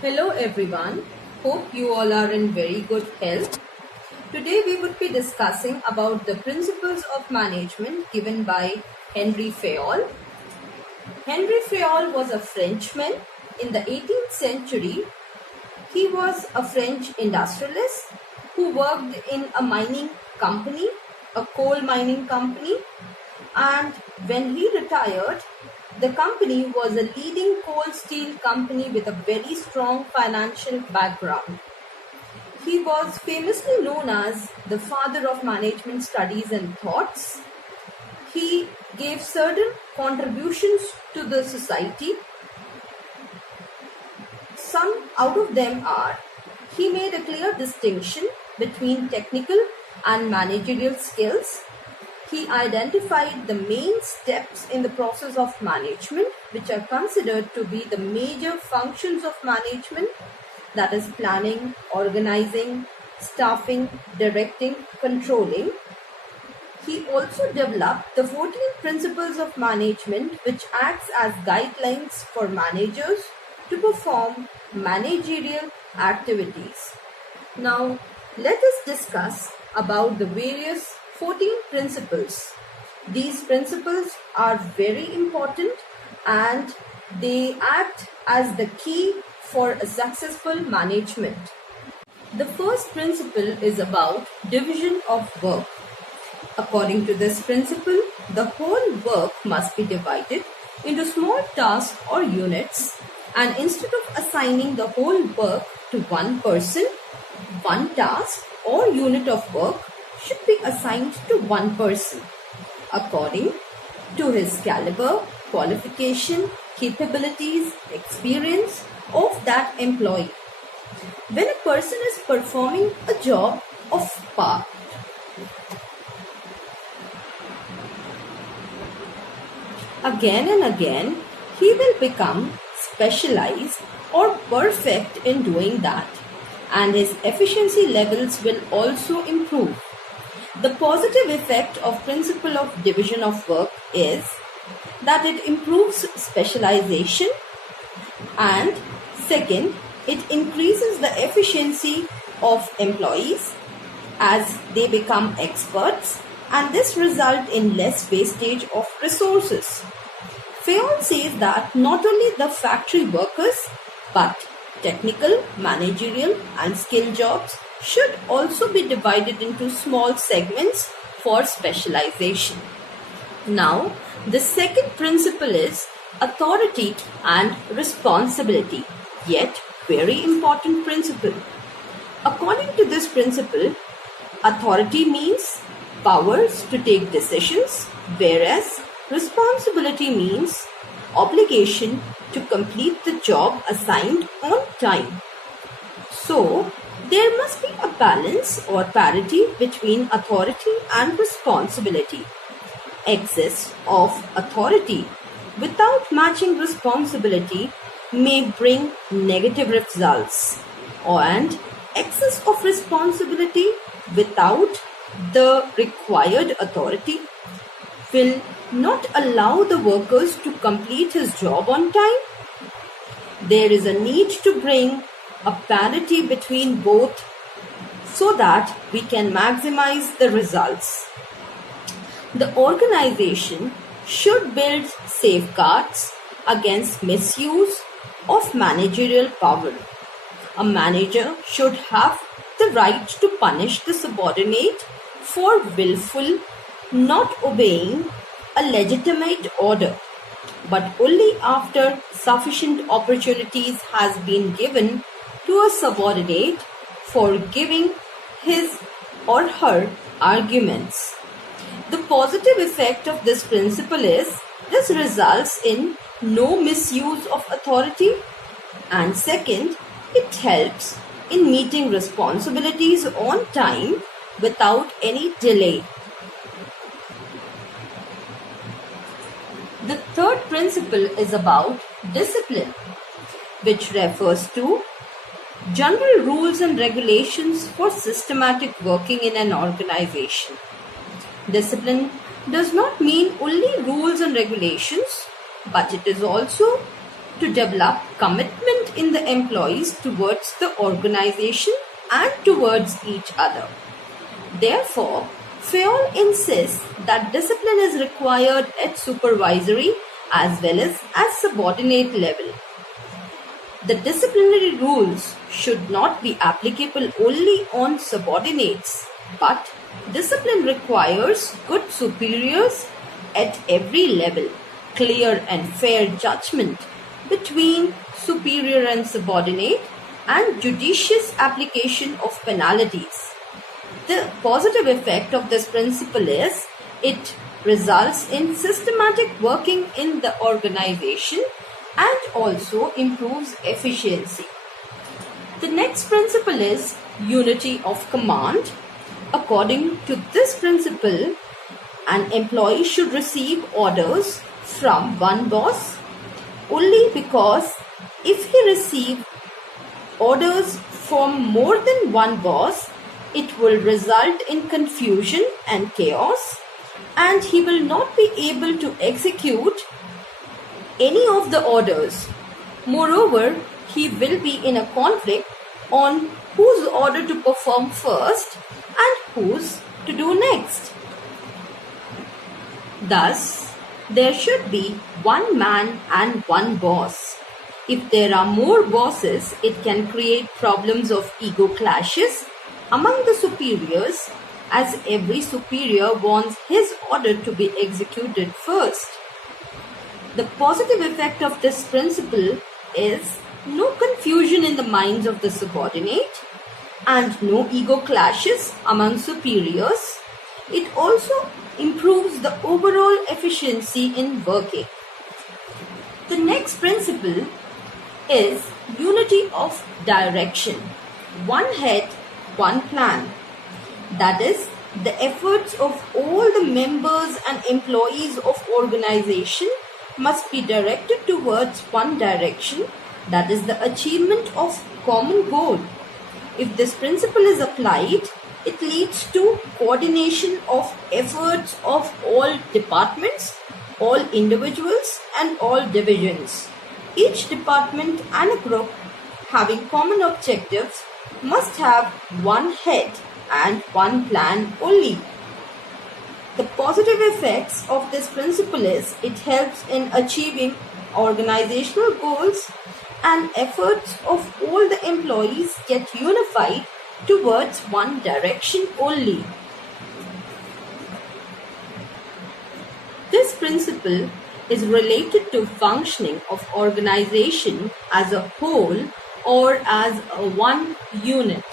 Hello everyone, hope you all are in very good health. Today we would be discussing about the principles of management given by Henry Fayol. Henry Fayol was a Frenchman in the 18th century. He was a French industrialist who worked in a mining company, a coal mining company, and when he retired, the company was a leading coal steel company with a very strong financial background. He was famously known as the father of management studies and thoughts. He gave certain contributions to the society. Some out of them are: he made a clear distinction between technical and managerial skills. He identified the main steps in the process of management, which are considered to be the major functions of management, that is planning, organizing, staffing, directing, controlling. He also developed the 14 principles of management, which acts as guidelines for managers to perform managerial activities. Now, let us discuss about the various 14 principles. These principles are very important and they act as the key for a successful management. The first principle is about division of work. According to this principle, the whole work must be divided into small tasks or units, and instead of assigning the whole work to one person, one task or unit of work should be assigned to one person according to his caliber, qualification, capabilities, experience of that employee. When a person is performing a job of part, again and again, he will become specialized or perfect in doing that, and his efficiency levels will also improve. The positive effect of principle of division of work is that it improves specialization, and second, it increases the efficiency of employees as they become experts, and this results in less wastage of resources. Fayol says that not only the factory workers but technical, managerial and skill jobs should also be divided into small segments for specialization. Now, the second principle is authority and responsibility, yet very important principle. According to this principle, authority means powers to take decisions, whereas responsibility means obligation to complete the job assigned on time. So, there must be a balance or parity between authority and responsibility. Excess of authority without matching responsibility may bring negative results, and excess of responsibility without the required authority will not allow the workers to complete his job on time. There is a need to bring a parity between both so that we can maximize the results. The organization should build safeguards against misuse of managerial power. A manager should have the right to punish the subordinate for willful not obeying a legitimate order, but only after sufficient opportunities has been given to a subordinate for giving his or her arguments. The positive effect of this principle is this results in no misuse of authority, and second, it helps in meeting responsibilities on time without any delay. The third principle is about discipline, which refers to general rules and regulations for systematic working in an organization. Discipline does not mean only rules and regulations, but it is also to develop commitment in the employees towards the organization and towards each other. Therefore, Fayol insists that discipline is required at supervisory as well as subordinate level. The disciplinary rules should not be applicable only on subordinates, but discipline requires good superiors at every level, clear and fair judgment between superior and subordinate, and judicious application of penalties. The positive effect of this principle is it results in systematic working in the organization and also improves efficiency. The next principle is unity of command. According to this principle, an employee should receive orders from one boss only because if he receives orders from more than one boss, it will result in confusion and chaos, and he will not be able to execute any of the orders. Moreover, he will be in a conflict on whose order to perform first and whose to do next. Thus, there should be one man and one boss. If there are more bosses, it can create problems of ego clashes among the superiors, as every superior wants his order to be executed first. The positive effect of this principle is no confusion in the minds of the subordinate and no ego clashes among superiors. It also improves the overall efficiency in working. The next principle is unity of direction. One head, one plan. That is, the efforts of all the members and employees of organization must be directed towards one direction, that is the achievement of common goal. If this principle is applied, it leads to coordination of efforts of all departments, all individuals and all divisions. Each department and a group having common objectives must have one head and one plan only. The positive effects of this principle is it helps in achieving organizational goals and efforts of all the employees get unified towards one direction only. This principle is related to functioning of organization as a whole or as a one unit.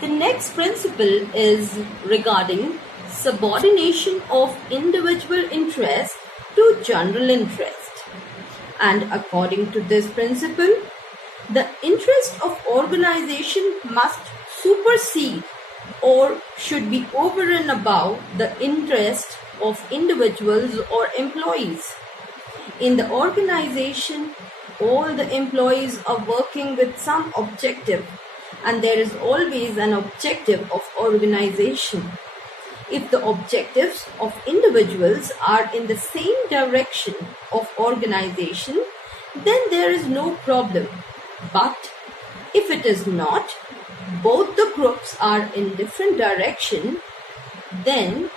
The next principle is regarding subordination of individual interest to general interest. And according to this principle, the interest of organization must supersede or should be over and above the interest of individuals or employees. In the organization, all the employees are working with some objective, and there is always an objective of organization. If the objectives of individuals are in the same direction of organization, then there is no problem. But if it is not, both the groups are in different direction, then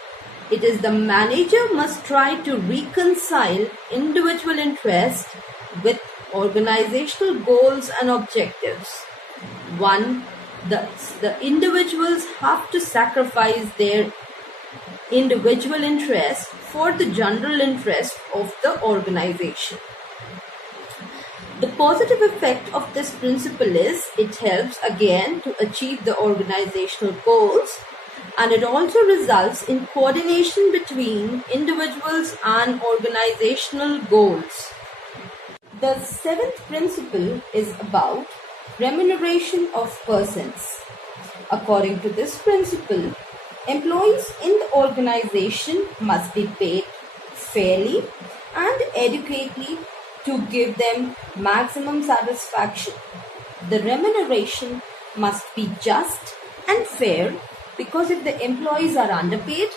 it is the manager must try to reconcile individual interest with organizational goals and objectives. One, the individuals have to sacrifice their individual interest for the general interest of the organization. The positive effect of this principle is it helps again to achieve the organizational goals, and it also results in coordination between individuals and organizational goals. The seventh principle is about remuneration of persons. According to this principle, employees in the organization must be paid fairly and adequately to give them maximum satisfaction. The remuneration must be just and fair, because if the employees are underpaid,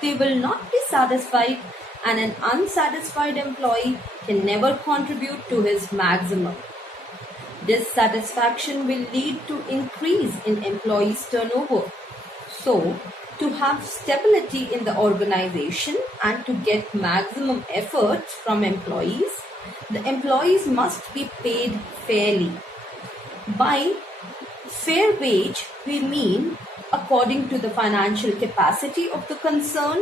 they will not be satisfied, and an unsatisfied employee can never contribute to his maximum. Dissatisfaction will lead to increase in employees' turnover. So, to have stability in the organization and to get maximum effort from employees, the employees must be paid fairly. By fair wage, we mean according to the financial capacity of the concern,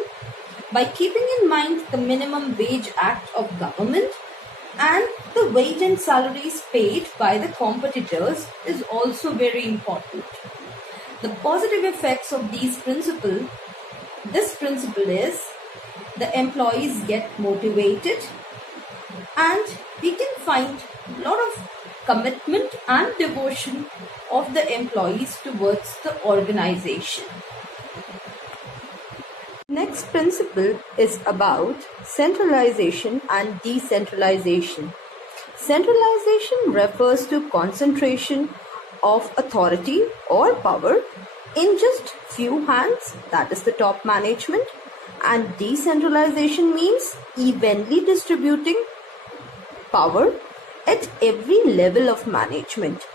by keeping in mind the Minimum Wage Act of government, and the wage and salaries paid by the competitors is also very important. The positive effects of this principle is the employees get motivated and we can find a lot of commitment and devotion of the employees towards the organization. Next principle is about centralization and decentralization. Centralization refers to concentration of authority or power in just few hands, that is the top management, and decentralization means evenly distributing power at every level of management.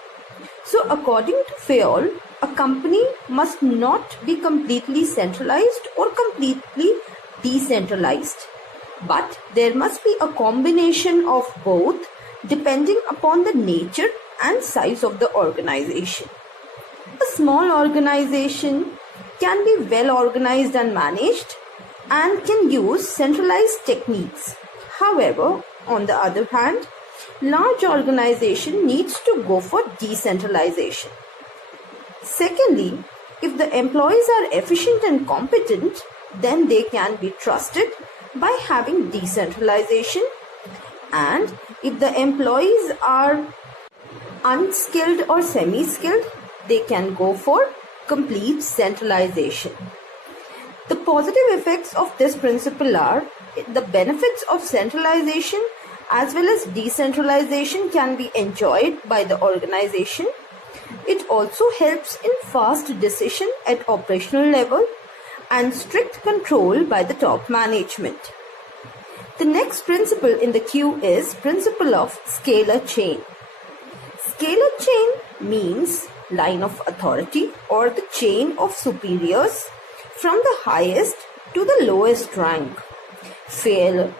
So according to Fayol, a company must not be completely centralized or completely decentralized, but there must be a combination of both depending upon the nature and size of the organization. A small organization can be well organized and managed and can use centralized techniques. However, on the other hand, large organization needs to go for decentralization. Secondly, if the employees are efficient and competent, then they can be trusted by having decentralization. And if the employees are unskilled or semi-skilled, they can go for complete centralization. The positive effects of this principle are the benefits of centralization as well as decentralization can be enjoyed by the organization. It also helps in fast decision at operational level and strict control by the top management. The next principle in the queue is principle of scalar chain. Scalar chain means line of authority or the chain of superiors from the highest to the lowest rank. Fayol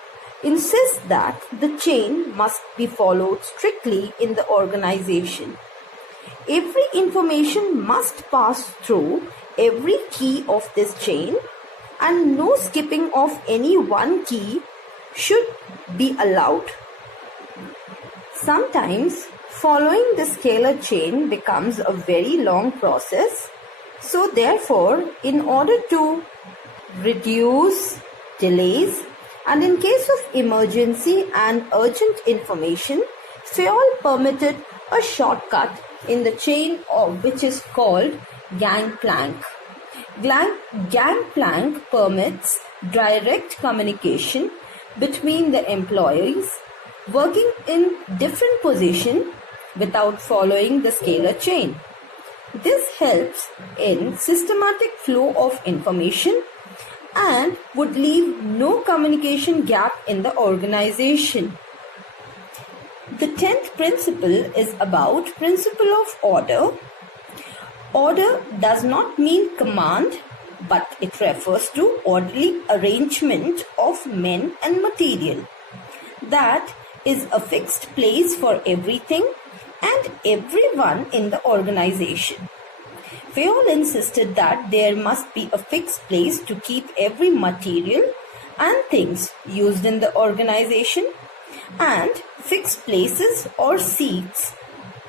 insists that the chain must be followed strictly in the organization. Every information must pass through every key of this chain and no skipping of any one key should be allowed. Sometimes following the scalar chain becomes a very long process. So therefore, in order to reduce delays and in case of emergency and urgent information, Fayol permitted a shortcut in the chain which is called gangplank. Gangplank permits direct communication between the employees working in different positions without following the scalar chain. This helps in systematic flow of information and would leave no communication gap in the organization. The 10th principle is about principle of order. Order does not mean command, but it refers to orderly arrangement of men and material. That is a fixed place for everything and everyone in the organization. Fayol insisted that there must be a fixed place to keep every material and things used in the organization and fixed places or seats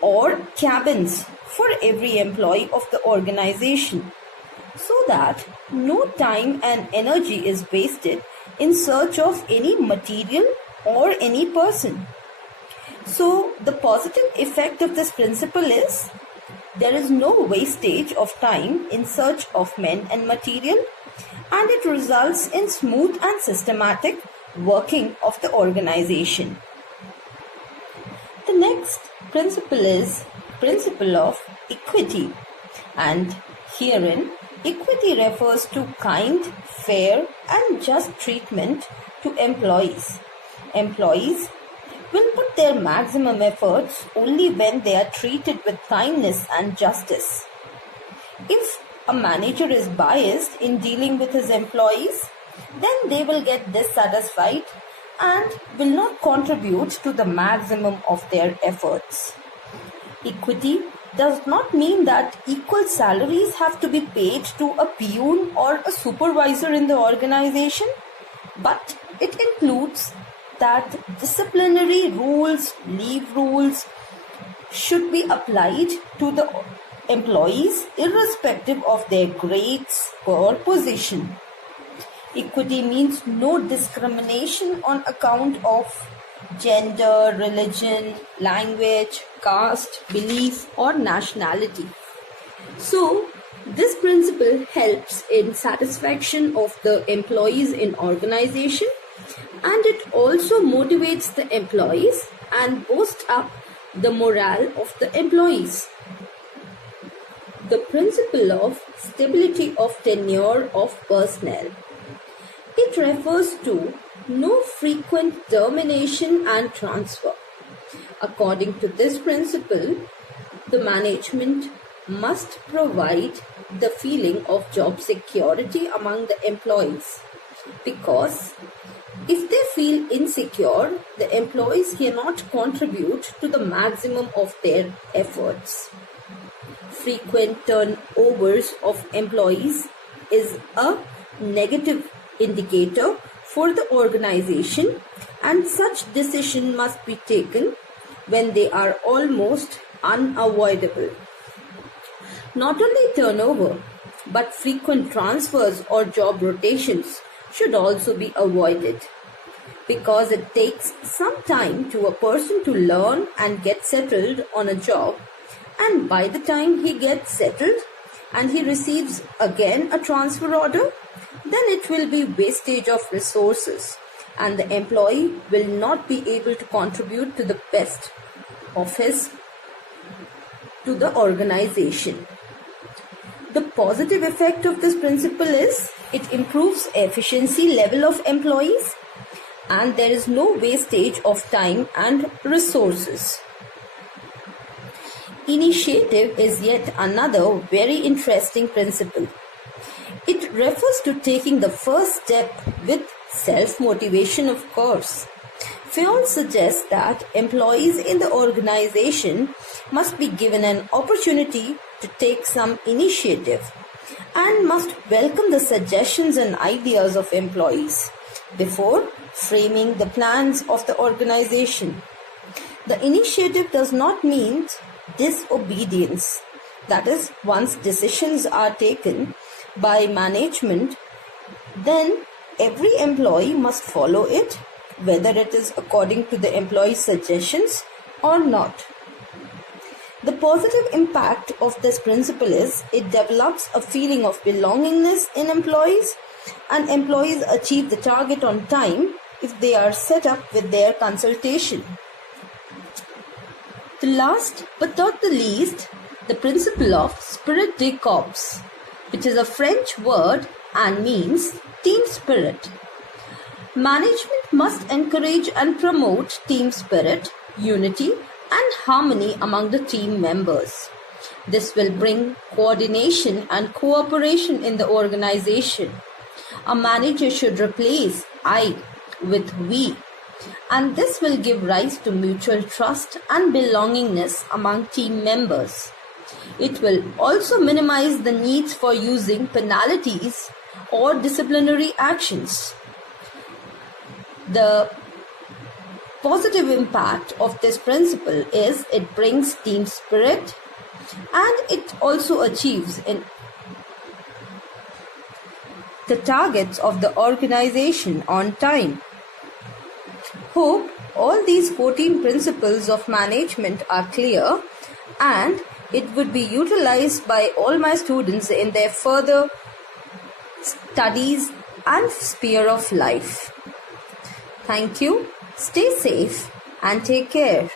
or cabins for every employee of the organization so that no time and energy is wasted in search of any material or any person. So the positive effect of this principle is there is no wastage of time in search of men and material, and it results in smooth and systematic working of the organization. The next principle is principle of equity, and herein equity refers to kind, fair and just treatment to employees. Employees will put their maximum efforts only when they are treated with kindness and justice. If a manager is biased in dealing with his employees, then they will get dissatisfied and will not contribute to the maximum of their efforts. Equity does not mean that equal salaries have to be paid to a peon or a supervisor in the organization, but it includes that disciplinary rules, leave rules should be applied to the employees irrespective of their grades or position. Equity means no discrimination on account of gender, religion, language, caste, belief, or nationality. So, this principle helps in satisfaction of the employees in organization, and it also motivates the employees and boosts up the morale of the employees. The principle of stability of tenure of personnel. It refers to no frequent termination and transfer. According to this principle, the management must provide the feeling of job security among the employees, because if they feel insecure, the employees cannot contribute to the maximum of their efforts. Frequent turnovers of employees is a negative indicator for the organization, and such decision must be taken when they are almost unavoidable. Not only turnover, but frequent transfers or job rotations should also be avoided, because it takes some time to a person to learn and get settled on a job, and by the time he gets settled and he receives again a transfer order, then it will be wastage of resources and the employee will not be able to contribute to the best of his to the organization. The positive effect of this principle is it improves efficiency level of employees and there is no wastage of time and resources. Initiative is yet another very interesting principle. It refers to taking the first step with self-motivation, of course. Fayol suggests that employees in the organization must be given an opportunity to take some initiative and must welcome the suggestions and ideas of employees before framing the plans of the organization. The initiative does not mean disobedience. That is, once decisions are taken by management, then every employee must follow it, whether it is according to the employee's suggestions or not. The positive impact of this principle is it develops a feeling of belongingness in employees, and employees achieve the target on time if they are set up with their consultation. The last but not the least, the principle of spirit de corps, which is a French word and means team spirit. Management must encourage and promote team spirit, unity, and harmony among the team members. This will bring coordination and cooperation in the organization. A manager should replace I with we, and this will give rise to mutual trust and belongingness among team members. It will also minimize the needs for using penalties or disciplinary actions. The positive impact of this principle is it brings team spirit and it also achieves in the targets of the organization on time. Hope all these 14 principles of management are clear and it would be utilized by all my students in their further studies and sphere of life. Thank you. Stay safe and take care.